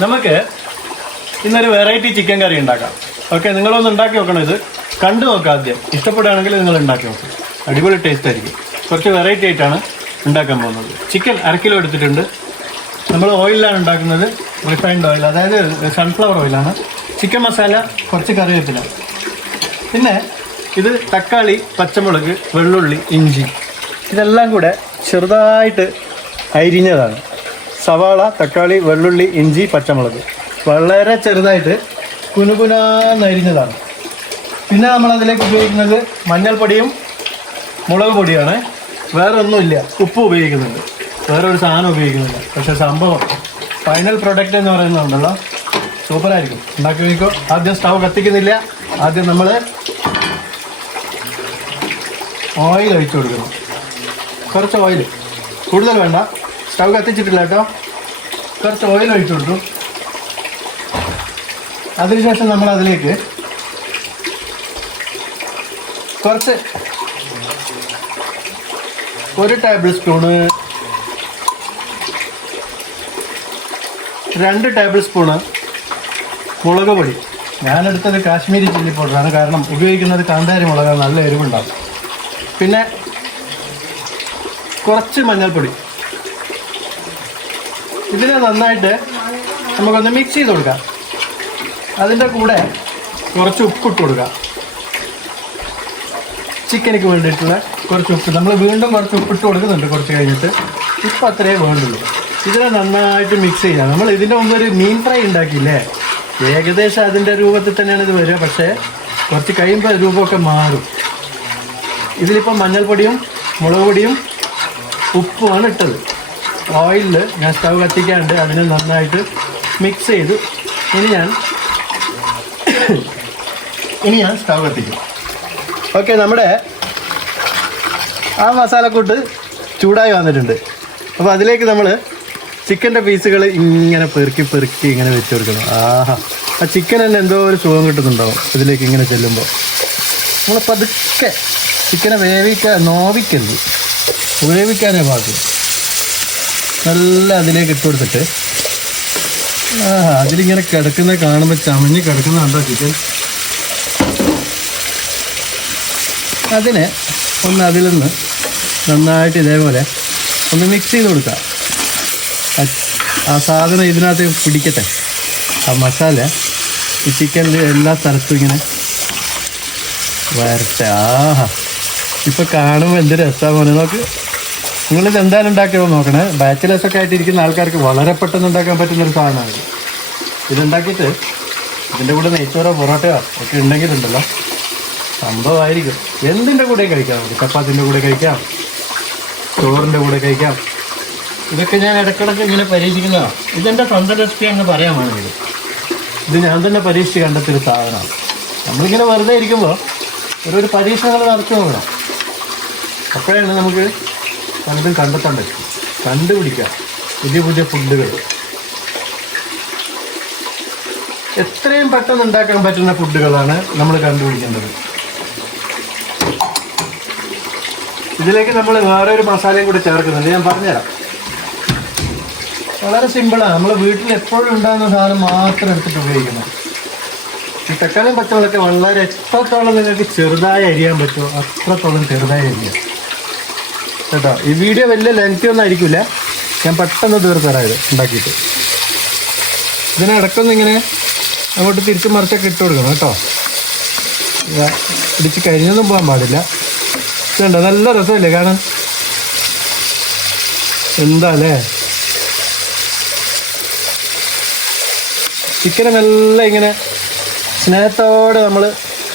നമുക്ക് ഇന്നൊരു variety chicken കറി ഉണ്ടാക്കാം. ഓക്കെ നിങ്ങളൊന്ന് ഉണ്ടാക്കി നോക്കണം ഇത്. കണ്ടു നോക്കാം ആദ്യം. ഇഷ്ടപ്പെടുകയാണെങ്കിൽ നിങ്ങൾ ഉണ്ടാക്കി നോക്കും. അടിപൊളി ടേസ്റ്റ് ആയിരിക്കും. കുറച്ച് വെറൈറ്റി ആയിട്ടാണ് ഉണ്ടാക്കാൻ പോകുന്നത്. ചിക്കൻ അര കിലോ എടുത്തിട്ടുണ്ട്. നമ്മൾ ഓയിലാണ് ഉണ്ടാക്കുന്നത്. റിഫൈൻഡ് ഓയിൽ അതായത് സൺഫ്ലവർ ഓയിലാണ് ചിക്കൻ മസാല കുറച്ച് കറിവേപ്പില. പിന്നെ ഇത് തക്കാളി പച്ചമുളക് വെള്ളുള്ളി ഇഞ്ചി. ഇതെല്ലാം കൂടെ ചെറുതായിട്ട് അരിഞ്ഞതാണ്. സവാള തക്കാളി വെള്ളുള്ളി ഇഞ്ചി പച്ചമുളക്. വളരെ ചെറുതായിട്ട് കുനുകുനാന്നരിഞ്ഞതാണ് പിന്നെ നമ്മൾ അതിലേക്ക് ഉപയോഗിക്കുന്നത് മഞ്ഞൾപ്പൊടിയും മുളക് പൊടിയാണ്. വേറെ ഒന്നുമില്ല ഉപ്പ് ഉപയോഗിക്കുന്നുണ്ട്. വേറെ ഒരു സാധനം ഉപയോഗിക്കുന്നില്ല പക്ഷേ സംഭവം ഫൈനൽ പ്രൊഡക്റ്റ് എന്ന് പറയുന്നുണ്ടല്ലോ സൂപ്പറായിരിക്കും. ഉണ്ടാക്കി വയ്ക്കും ആദ്യം സ്റ്റൗ കത്തിക്കുന്നില്ല. ആദ്യം നമ്മൾ ഓയിൽ ഒഴിച്ചു കൊടുക്കണം. കുറച്ച് ഓയിൽ കൂടുതൽ വേണ്ട. സ്റ്റൗ കത്തിച്ചിട്ടില്ല കേട്ടോ. കുറച്ച് ഓയിൽ ഒഴിച്ചു കൊടുത്തു അതിനുശേഷം നമ്മൾ അതിലേക്ക് കുറച്ച് ഒരു ടേബിൾ സ്പൂണ് രണ്ട് ടേബിൾ സ്പൂണ് മുളക് പൊടി. ഞാനെടുത്തത് കാശ്മീരി ചില്ലി പൗഡറാണ് കാരണം ഉപയോഗിക്കുന്നത് കാന്താരി മുളക് നല്ല എരിവുണ്ടാകും. പിന്നെ കുറച്ച് മഞ്ഞൾപ്പൊടി. ഇതിനെ നന്നായിട്ട് നമുക്കൊന്ന് മിക്സ് ചെയ്ത് കൊടുക്കാം. അതിന്റെ കൂടെ കുറച്ച് ഉപ്പ് ഉപ്പിട്ട് കൊടുക്കാം. ചിക്കനിക്ക് വേണ്ടിയിട്ടുള്ള കുറച്ച് ഉപ്പ്. നമ്മൾ വീണ്ടും കുറച്ച് ഉപ്പിട്ട് കൊടുക്കുന്നുണ്ട് കുറച്ച് കഴിഞ്ഞിട്ട്. ഇപ്പം അത്രയേ വേണ്ടുള്ളൂ. ഇതിനെ നന്നായിട്ട് മിക്സ് ചെയ്യാം. നമ്മൾ ഇതിന്റെ മുമ്പ് ഒരു മീൻ ഫ്രൈ ഉണ്ടാക്കിയില്ലേ? ഏകദേശം അതിന്റെ രൂപത്തിൽ തന്നെയാണ് ഇത് വരിക. പക്ഷേ കുറച്ച് കഴിയുമ്പോൾ രൂപമൊക്കെ മാറും. ഇതിലിപ്പോൾ മഞ്ഞൾപ്പൊടിയും മുളക് പൊടിയും ഉപ്പുമാണ് ഇട്ടത്. ഓയിലിൽ ഞാൻ സ്റ്റവ് കത്തിക്കാണ്ട് അതിനെ നന്നായിട്ട് മിക്സ് ചെയ്തു. ഇനി ഞാൻ ഇനി ഞാൻ സ്റ്റവ് കത്തിക്കും. ഓക്കെ നമ്മുടെ ആ മസാലക്കൂട്ട് ചൂടായി വന്നിട്ടുണ്ട്. അപ്പോൾ അതിലേക്ക് നമ്മൾ ചിക്കന്റെ പീസുകൾ ഇങ്ങനെ പെറുക്കി പെറുക്കി ഇങ്ങനെ വെച്ച് കൊടുക്കണം. ആഹാ. ആ ചിക്കൻ തന്നെ എന്തോ ഒരു സുഖം കിട്ടുന്നുണ്ടാവും ഇതിലേക്ക് ഇങ്ങനെ ചെല്ലുമ്പോൾ നമ്മൾ പതുക്കെ ചിക്കനെ വേവിക്കാൻ നോവിക്കരുത്. വേവിക്കാനേ പാകൂ നല്ല അതിലേക്ക് ഇട്ട് കൊടുത്തിട്ട്. ആ അതിലിങ്ങനെ കിടക്കുന്ന കാണുമ്പോൾ ചമഞ്ഞ് കിടക്കുന്ന കണ്ടോ ചിക്കൻ അതിനെ ഒന്ന് അതിൽ നിന്ന് നന്നായിട്ട് ഇതേപോലെ ഒന്ന് മിക്സ് ചെയ്ത് കൊടുക്കുക ആ- സാധനം ഇതിനകത്ത് പിടിക്കട്ടെ. ആ മസാല ഈ ചിക്കനിൽ എല്ലാ സ്ഥലത്തും ഇങ്ങനെ വരട്ടെ. ആഹാ. ഇപ്പം കാണുമ്പോൾ എന്ത് രസമാണ് നോക്ക്. നിങ്ങളിത് എന്തായാലും ഉണ്ടാക്കിയോ നോക്കണേ. ബാച്ചിലേഴ്സ് ഒക്കെ ആയിട്ട് ഇരിക്കുന്ന ആൾക്കാർക്ക് വളരെ പെട്ടെന്ന് ഉണ്ടാക്കാൻ പറ്റുന്ന ഒരു സാധനമാണ് ഇത്. ഇതുണ്ടാക്കിയിട്ട് ഇതിന്റെ കൂടെ നെയ്ച്ചോറോ പൊറോട്ടയോ ഒക്കെ ഉണ്ടെങ്കിലുണ്ടല്ലോ. സംഭവമായിരിക്കും. എന്തിന്റെ കൂടെ കഴിക്കാം? നമുക്ക് ചപ്പാത്തിന്റെ കൂടെ കഴിക്കാം. ചോറിന്റെ കൂടെ കഴിക്കാം. ഇതൊക്കെ ഞാൻ ഇടക്കിടക്ക് ഇങ്ങനെ പരീക്ഷിക്കുന്നതാണ് ഇതെന്റെ സ്വന്തം റെസിപ്പി അങ്ങ് പറയാമാണെങ്കിൽ ഇത് ഞാൻ തന്നെ പരീക്ഷിച്ച് കണ്ടെത്തിയൊരു സാധനമാണ്. നമ്മളിങ്ങനെ വെറുതെ ഇരിക്കുമ്പോൾ ഒരു പരീക്ഷണങ്ങൾ നടത്തി നോക്കണം. അപ്പോഴാണ് നമുക്ക് പലതും കണ്ടെത്താൻ പറ്റും. കണ്ടുപിടിക്കാം. പുതിയ പുതിയ ഫുഡുകൾ എത്രയും പെട്ടെന്ന് ഉണ്ടാക്കാൻ പറ്റുന്ന ഫുഡുകളാണ് നമ്മൾ കണ്ടുപിടിക്കേണ്ടത്. ഇതിലേക്ക് നമ്മൾ വേറെ ഒരു മസാലയും കൂടി ചേർക്കുന്നുണ്ട്. ഞാൻ പറഞ്ഞുതരാം. വളരെ സിമ്പിളാണ് നമ്മൾ വീട്ടിൽ എപ്പോഴും ഉണ്ടാകുന്ന സാധനം മാത്രം എടുത്തിട്ട് ഉപയോഗിക്കണം. ഈ തക്കാളിയും പച്ചമുളകൊക്കെ വളരെ എത്രത്തോളം നിങ്ങൾക്ക് ചെറുതായി അരിയാൻ പറ്റുമോ അത്രത്തോളം ചെറുതായി അരിയാം. കേട്ടോ. ഈ വീഡിയോ വലിയ ലെങ്തി ഒന്നും ആയിരിക്കില്ല ഞാൻ പെട്ടെന്ന് തീർത്തരാം ഇത് ഉണ്ടാക്കിയിട്ട്. ഇതിനെ ഇടക്കൊന്നും ഇങ്ങനെ അങ്ങോട്ട് തിരിച്ച് മറിച്ചൊക്കെ ഇട്ട് കൊടുക്കണം കേട്ടോ. പിടിച്ച് കരിഞ്ഞൊന്നും പോകാൻ പാടില്ല. ഇതുണ്ടോ? നല്ല രസമല്ലേ കാണാൻ? എന്താ അല്ലേ ചിക്കനെ മെല്ലെ ഇങ്ങനെ സ്നേഹത്തോടെ നമ്മൾ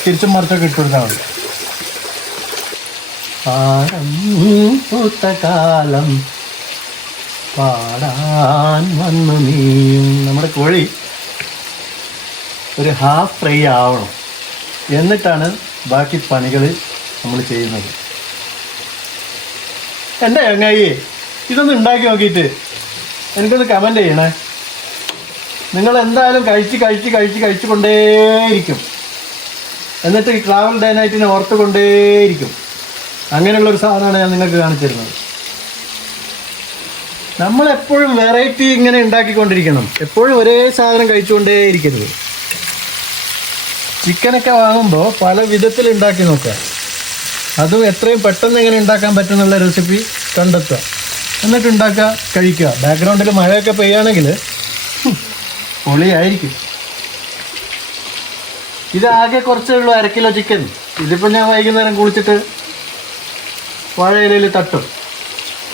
തിരിച്ചും മറിച്ചൊക്കെ ഇട്ട് കൊടുത്താൽ മതി. പാടം. പൂത്ത പാടാൻ വന്നു നീയും. നമ്മുടെ കോഴി ഒരു ഹാഫ് ഫ്രൈ ആവണം. എന്നിട്ടാണ് ബാക്കി പണികൾ നമ്മൾ ചെയ്യുന്നത്. എന്റെ ചങ്ങായി ഇതൊന്ന് ഉണ്ടാക്കി നോക്കിയിട്ട് എനിക്കൊന്ന് കമന്റ് ചെയ്യണേ. നിങ്ങൾ എന്തായാലും കഴിച്ച് കഴിച്ച് കഴിച്ച് കഴിച്ചു കൊണ്ടേയിരിക്കും. എന്നിട്ട് ഈ ട്രാവൽ ഡേ നൈറ്റിനെ ഓർത്ത് കൊണ്ടേയിരിക്കും അങ്ങനെയുള്ള ഒരു സാധനമാണ് ഞാൻ നിങ്ങൾക്ക് കാണിച്ചു തരുന്നത് നമ്മൾ എപ്പോഴും വെറൈറ്റി ഇങ്ങനെ ഉണ്ടാക്കിക്കൊണ്ടിരിക്കണം. എപ്പോഴും ഒരേ സാധനം കഴിച്ചുകൊണ്ടേ ഇരിക്കരുത് ചിക്കനൊക്കെ വാങ്ങുമ്പോൾ പല വിധത്തിൽ ഉണ്ടാക്കി നോക്കുക. അതും എത്രയും പെട്ടെന്ന് ഇങ്ങനെ ഉണ്ടാക്കാൻ പറ്റുന്നുള്ള റെസിപ്പി കണ്ടെത്തുക. എന്നിട്ട് ഉണ്ടാക്കുക കഴിക്കുക ബാക്ക്ഗ്രൗണ്ടിൽ മഴയൊക്കെ പെയ്യുകയാണെങ്കിൽ പൊളിയായിരിക്കും. ഇത് ആകെ കുറച്ചേ ഉള്ളൂ അര കിലോ ചിക്കൻ ഇതിപ്പോൾ ഞാൻ വൈകുന്നേരം കുളിച്ചിട്ട് വാഴയിലയിൽ തട്ടും.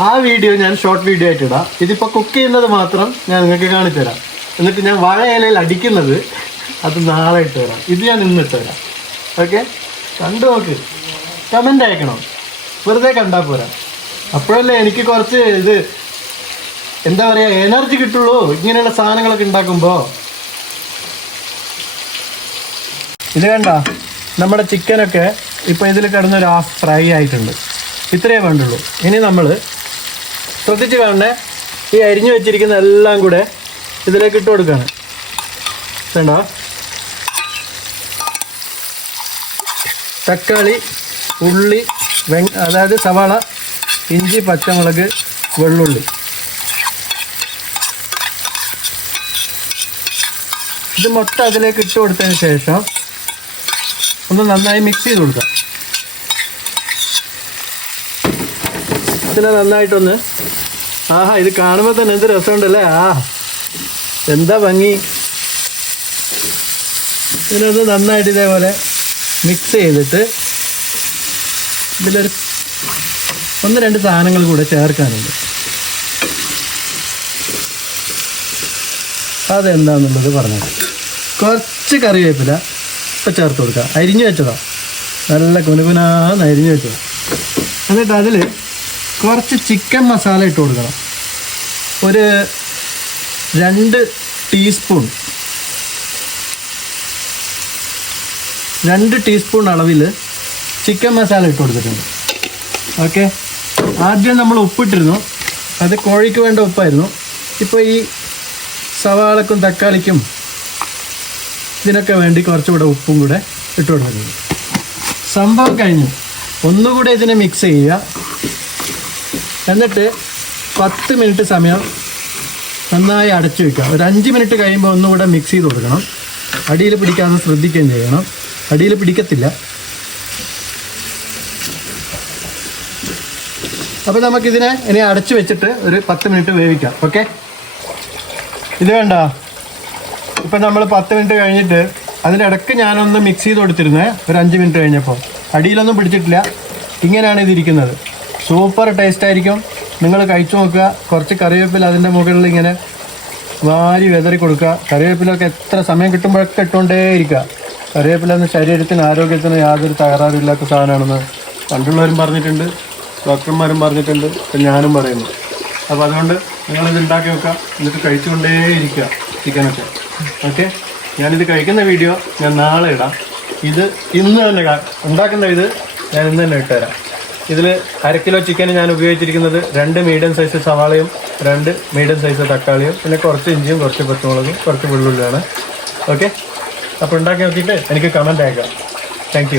ആ വീഡിയോ ഞാൻ ഷോർട്ട് വീഡിയോ ആയിട്ട് ഇടാം. ഇതിപ്പോൾ കുക്ക് ചെയ്യുന്നത് മാത്രം ഞാൻ നിങ്ങൾക്ക് കാണിച്ചു തരാം എന്നിട്ട് ഞാൻ വാഴയിലയിൽ അടിക്കുന്നത് അത് നാളെ ഇട്ട് തരാം. ഇത് ഞാൻ ഇന്ന് ഇട്ട് തരാം. ഓക്കെ കണ്ടു നോക്ക്. കമന്റ് അയക്കണം. വെറുതെ കണ്ടാൽ പോരാ. അപ്പോഴല്ലേ എനിക്ക് കുറച്ച് ഇത് എന്താ പറയുക എനർജി കിട്ടുള്ളൂ ഇങ്ങനെയുള്ള സാധനങ്ങളൊക്കെ ഉണ്ടാക്കുമ്പോൾ ഇത് കണ്ട നമ്മുടെ ചിക്കനൊക്കെ ഇപ്പോൾ ഇതിൽ കിടന്നൊരു ഹാഫ് ഫ്രൈ ആയിട്ടുണ്ട്. ഇത്രയേ വേണ്ടുള്ളൂ. ഇനി നമ്മൾ ശ്രദ്ധിച്ച് കാണണേ ഈ അരിഞ്ഞു വെച്ചിരിക്കുന്ന എല്ലാം കൂടെ ഇതിലേക്ക് ഇട്ട് കൊടുക്കുകയാണ് വേണ്ട? തക്കാളി ഉള്ളി വെങ് അതായത് സവാള ഇഞ്ചി പച്ചമുളക് വെള്ളുള്ളി. ഇത് മൊത്തം അതിലേക്ക് ഇട്ട് കൊടുത്തതിന് ശേഷം ഒന്ന് നന്നായി മിക്സ് ചെയ്ത് കൊടുക്കാം. ഇതിനെ നന്നായിട്ടൊന്ന്. ആഹാ ഇത് കാണുമ്പോൾ തന്നെ എന്ത് രസമുണ്ടല്ലേ? ആ എന്താ ഭംഗി. ഇതിനൊന്ന് നന്നായിട്ട് ഇതേപോലെ മിക്സ് ചെയ്തിട്ട് ഇതിലൊരു ഒന്ന് രണ്ട് സാധനങ്ങൾ കൂടെ ചേർക്കാനുണ്ട്. അതെന്താന്നുള്ളത് പറഞ്ഞത് കുറച്ച് കറിവേപ്പില ഇപ്പം ചേർത്ത് കൊടുക്കുക അരിഞ്ഞു വെച്ചതാണ് നല്ല കുനുകുനാന്ന് അരിഞ്ഞു വെച്ചതാണ് എന്നിട്ട് അതിൽ കുറച്ച് ചിക്കൻ മസാല ഇട്ട് കൊടുക്കണം. ഒരു രണ്ട് ടീസ്പൂൺ. രണ്ട് ടീസ്പൂൺ അളവിൽ ചിക്കൻ മസാല ഇട്ട് കൊടുത്തിട്ടുണ്ട്. ഓക്കെ? ആദ്യം നമ്മൾ ഉപ്പിട്ടിരുന്നു. അത് കോഴിക്ക് വേണ്ട ഉപ്പായിരുന്നു. ഇപ്പോൾ ഈ സവാളക്കും തക്കാളിക്കും ഇതിനൊക്കെ വേണ്ടി കുറച്ചുകൂടെ ഉപ്പും കൂടെ ഇട്ട് കൊടുക്കുന്നത് സംഭവം കഴിഞ്ഞു. ഒന്നുകൂടെ ഇതിനെ മിക്സ് ചെയ്യുക. എന്നിട്ട് പത്ത് മിനിറ്റ് സമയം നന്നായി അടച്ചു വയ്ക്കുക ഒരു അഞ്ച് മിനിറ്റ് കഴിയുമ്പോൾ ഒന്നുകൂടെ മിക്സ് ചെയ്ത് കൊടുക്കണം. അടിയിൽ പിടിക്കാതെ ശ്രദ്ധിക്കുകയും ചെയ്യണം. അടിയിൽ പിടിക്കത്തില്ല. അപ്പോൾ നമുക്കിതിനെ ഇനി അടച്ചു വെച്ചിട്ട് ഒരു പത്ത് മിനിറ്റ് വേവിക്കാം. ഓക്കെ ഇത് വേണ്ട. ഇപ്പം നമ്മൾ പത്ത് മിനിറ്റ് കഴിഞ്ഞിട്ട് അതിന്റെ ഇടയ്ക്ക് ഞാനൊന്ന് മിക്സ് ചെയ്ത് കൊടുത്തിരുന്നേ. ഒരു അഞ്ച് മിനിറ്റ് കഴിഞ്ഞപ്പോൾ അടിയിലൊന്നും പിടിച്ചിട്ടില്ല. ഇങ്ങനെയാണ് ഇതിരിക്കുന്നത്. സൂപ്പർ ടേസ്റ്റ് ആയിരിക്കും. നിങ്ങൾ കഴിച്ചു നോക്കുക. കുറച്ച് കറിവേപ്പില അതിന്റെ മുകളിൽ ഇങ്ങനെ വാരി വെതറി കൊടുക്കുക. കറിവേപ്പിലൊക്കെ എത്ര സമയം കിട്ടുമ്പോഴൊക്കെ ഇട്ടുകൊണ്ടേയിരിക്കുക. കറിവേപ്പില എന്ന് ശരീരത്തിന് ആരോഗ്യത്തിന് യാതൊരു തകരാറില്ലാത്ത സാധനമാണെന്ന് പണ്ടുള്ളവരും പറഞ്ഞിട്ടുണ്ട്. ഡോക്ടർമാരും പറഞ്ഞിട്ടുണ്ട്. ഇപ്പം ഞാനും പറയുന്നു. അപ്പോൾ അതുകൊണ്ട് നിങ്ങളിത് ഉണ്ടാക്കി വെക്കുക എന്നിട്ട് കഴിച്ചുകൊണ്ടേ ഇരിക്കുക ചിക്കനൊക്കെ. ഓക്കെ? ഞാനിത് കഴിക്കുന്ന വീഡിയോ ഞാൻ നാളെ ഇടാം. ഇത് ഇന്ന് തന്നെ ഉണ്ടാക്കുന്ന ഇത് ഞാൻ ഇന്ന് തന്നെ ഇട്ടുതരാം. ഇതിൽ അര കിലോ ചിക്കൻ ഞാൻ ഉപയോഗിച്ചിരിക്കുന്നത് രണ്ട് മീഡിയം സൈസ് സവാളയും രണ്ട് മീഡിയം സൈസ് തക്കാളിയും പിന്നെ കുറച്ച് ഇഞ്ചിയും കുറച്ച് പച്ചമുളകും കുറച്ച് വെള്ളുള്ളിയാണ് ഓക്കെ അപ്പോൾ ഉണ്ടാക്കി നോക്കിയിട്ട് എനിക്ക് കമന്റ് അയക്കാം താങ്ക്